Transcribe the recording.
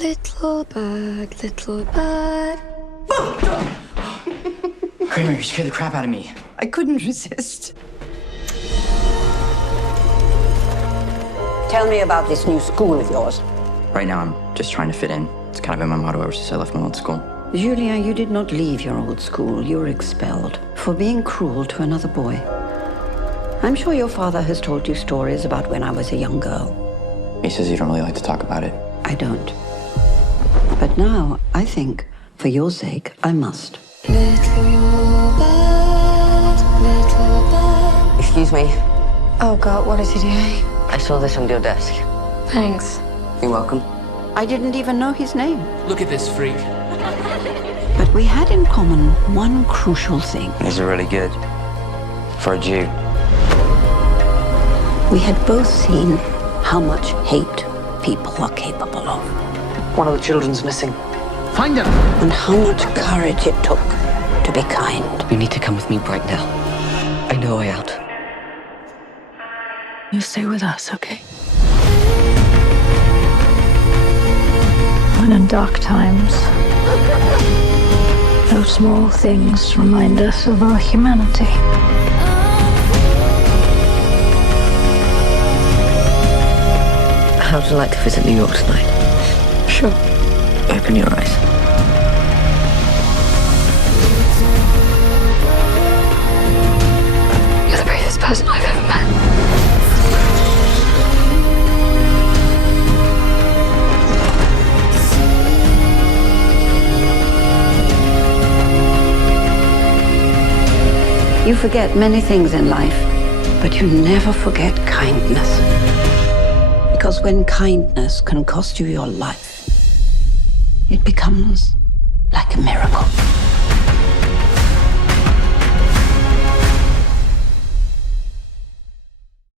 Little bird, little bird. Kramer, you scared the crap out of me. I couldn't resist. Tell me about this new school of yours. Right now, I'm just trying to fit in. It's kind of been my motto ever since I left my old school. Julien, you did not leave your old school. You were expelled for being cruel to another boy. I'm sure your father has told you stories about when I was a young girl. He says you don't really like to talk about it. I don't. But now, I think, for your sake, I must. Little bird, little bird. Excuse me. Oh God, what is he doing? I saw this on your desk. Thanks. You're welcome. I didn't even know his name. Look at this freak. But we had in common one crucial thing. These are really good. For a Jew. We had both seen how much hate people are capable of. One of the children's missing. Find him. And how much courage it took to be kind. You need to come with me right now. I know a way out. You stay with us, okay? When in dark times, those small things remind us of our humanity. How'd you like to visit New York tonight? Sure. Open your eyes. You're the bravest person I've ever met. You forget many things in life, but you never forget kindness. Because when kindness can cost you your life, it becomes like a miracle.